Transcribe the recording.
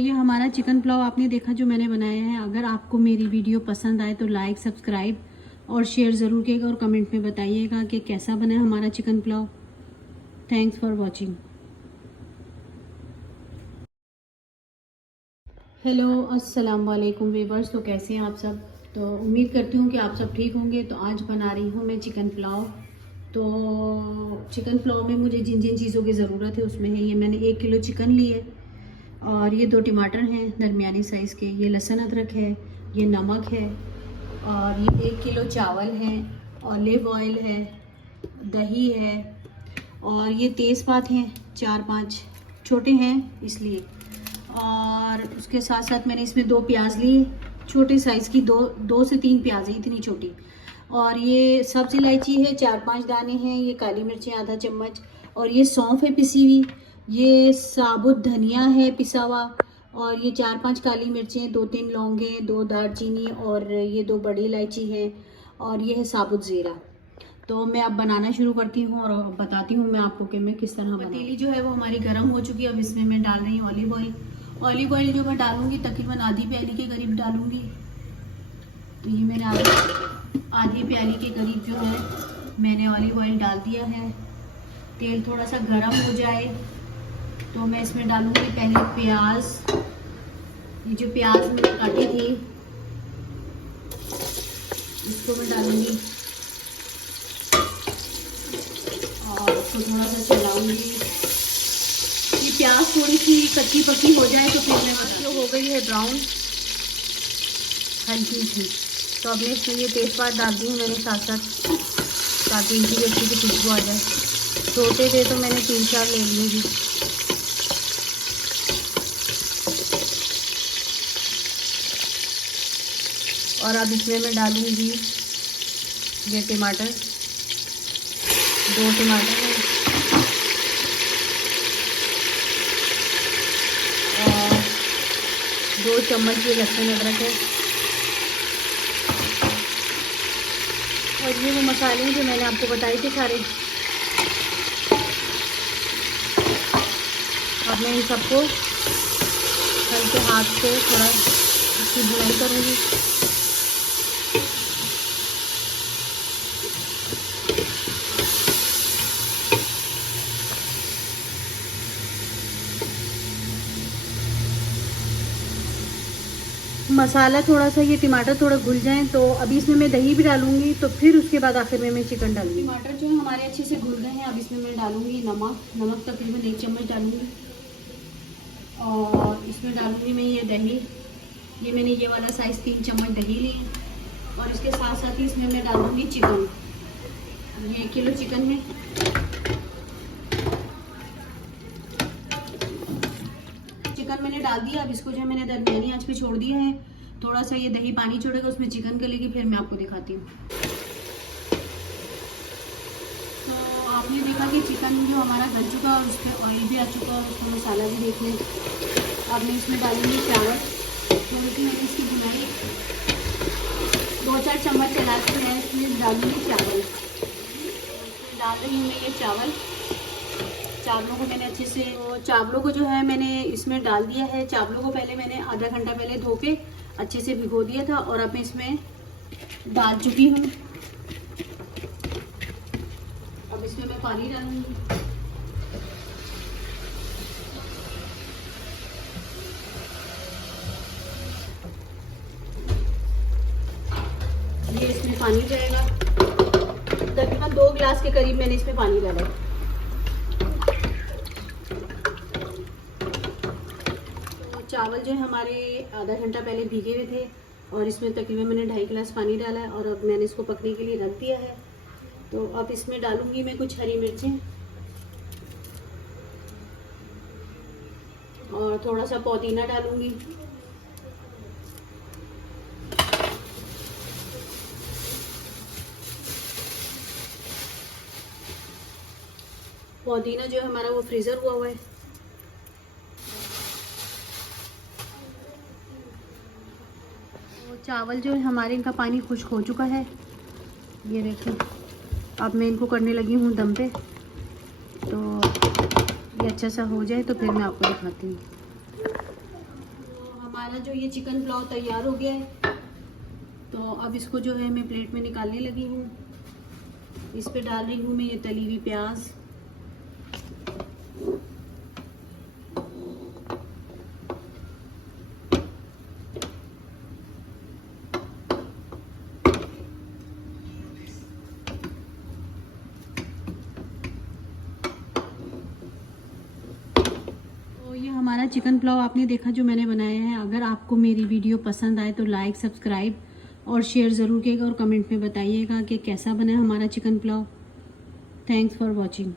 ये हमारा चिकन पुलाव आपने देखा जो मैंने बनाया है। अगर आपको मेरी वीडियो पसंद आए तो लाइक, सब्सक्राइब और शेयर ज़रूर कीजिएगा और कमेंट में बताइएगा कि कैसा बना है हमारा chicken pulao. Thanks for watching. Hello, अस्सलाम वालेकुम वीवर्स। तो कैसे हैं आप सब? तो उम्मीद करती हूँ कि आप सब ठीक होंगे। तो आज बना रही हूँ मैं चिकन पुलाव। तो चिकन पुलाव में मुझे जिन जिन चीज़ों की ज़रूरत है उसमें है, ये मैंने 1 किलो चिकन ली है और ये 2 टमाटर हैं दरमियानी साइज़ के, ये लहसुन अदरक है, ये नमक है और ये 1 किलो चावल है, ऑलिव ऑयल है, दही है और ये तेज़पात हैं 4-5, छोटे हैं इसलिए। और उसके साथ साथ मैंने इसमें 2 प्याज ली, छोटे साइज़ की, 2 से 3 प्याज है, इतनी छोटी। और ये सब्ज़ इलायची है 4-5 दाने हैं, ये काली मिर्चें आधा चम्मच और ये सौंफ है पिसी हुई, ये साबुत धनिया है पिसा हुआ और ये 4-5 काली मिर्चें, 2-3 लौंगे, 2 दालचीनी और ये 2 बड़ी इलायची है और ये है साबुत ज़ीरा। तो मैं अब बनाना शुरू करती हूँ और बताती हूँ मैं आपको कि मैं किस तरह पतीली जो है वो हमारी गर्म हो चुकी है। अब इसमें मैं डाल रही हूँ ऑलिव ऑयल। ऑलिव ऑयल जो मैं डालूँगी तकरीबन आधी प्याली के करीब डालूँगी। तो ये मैंने आधी प्याली के करीब जो है मैंने ऑलिव ऑयल डाल दिया है। तेल थोड़ा सा गर्म हो जाए तो मैं इसमें डालूँगी पहले प्याज। ये जो प्याज मैंने काटी थी इसको मैं डालूँगी और उसको थोड़ा सा चलाऊँगी। ये प्याज थोड़ी सी कच्ची पक्की हो जाए तो फिर मैं जो हो गई है ब्राउन हल्की सी, तो अब मैं इसमें ये तेज़पात डाल दी हूँ मैंने साथ साथ, ताकि इनकी अच्छी सी खुशबू आ जाए। छोटे थे तो मैंने 3-4 ले लिए जी। और अब इसमें मैं डालूँगी ये टमाटर, 2 टमाटर हैं और 2 चम्मच ये लहसुन अदरक है और ये वो मसाले हैं जो मैंने आपको बताए थे सारे। अब मैं इन सबको हल्के हाथ से थोड़ा इसकी भुनाई करूँगी। मसाला थोड़ा सा, ये टमाटर थोड़ा घुल जाएं तो अभी इसमें मैं दही भी डालूंगी, तो फिर उसके बाद आखिर में मैं चिकन डालूंगी। टमाटर जो है हमारे अच्छे से घुल गए हैं। अब इसमें मैं डालूंगी नमक तकरीबन 1 चम्मच डालूंगी और इसमें डालूंगी मैं ये दही। ये मैंने ये वाला साइज़ 3 चम्मच दही ली और इसके साथ साथ ही इसमें मैं डालूंगी चिकन। ये 1 किलो चिकन है। चिकन मैंने डाल दिया। अब इसको जो है मैंने दरमियानी आंच पे छोड़ दिया है। थोड़ा सा ये दही पानी छोड़ेगा, उसमें चिकन गलेगी, फिर मैं आपको दिखाती हूँ। तो आपने देखा कि चिकन जो हमारा गल चुका और उसमें ऑयल भी आ चुका और उसका मसाला भी देख लें। अब मैं इसमें डालूंगी चावल। थोड़ी सी मैंने इसकी भुनाई 2-4 चम्मच चला के मैं इसमें डालूंगी चावल। डाल रही हूँ मैं ये चावलों को मैंने अच्छे से, तो चावलों को जो है मैंने इसमें डाल दिया है। चावलों को पहले मैंने आधा घंटा पहले धो के अच्छे से भिगो दिया था और अब मैं इसमें डाल चुकी हूँ। अब इसमें मैं पानी डालूंगी। ये इसमें पानी जाएगा, तकरीबन 2 गिलास के करीब मैंने इसमें पानी डाला। चावल जो है हमारे आधा घंटा पहले भीगे हुए थे और इसमें तकरीबन मैंने 2.5 गिलास पानी डाला है और अब मैंने इसको पकने के लिए रख दिया है। तो अब इसमें डालूंगी मैं कुछ हरी मिर्चें और थोड़ा सा पुदीना डालूंगी। पुदीना जो है हमारा वो फ्रीज़र हुआ है। चावल जो है हमारे, इनका पानी खुश्क हो चुका है, ये देखें। अब मैं इनको करने लगी हूँ दम पे, तो ये अच्छा सा हो जाए तो फिर मैं आपको दिखाती हूँ। हमारा जो ये चिकन पुलाव तैयार हो गया है। तो अब इसको जो है मैं प्लेट में निकालने लगी हूँ। इस पे डाल रही हूँ मैं ये तली हुई प्याज। तो ये हमारा चिकन पुलाव आपने देखा जो मैंने बनाया है। अगर आपको मेरी वीडियो पसंद आए तो लाइक, सब्सक्राइब और शेयर ज़रूर कीजिएगा और कमेंट में बताइएगा कि कैसा बना है हमारा chicken pulao. Thanks for watching.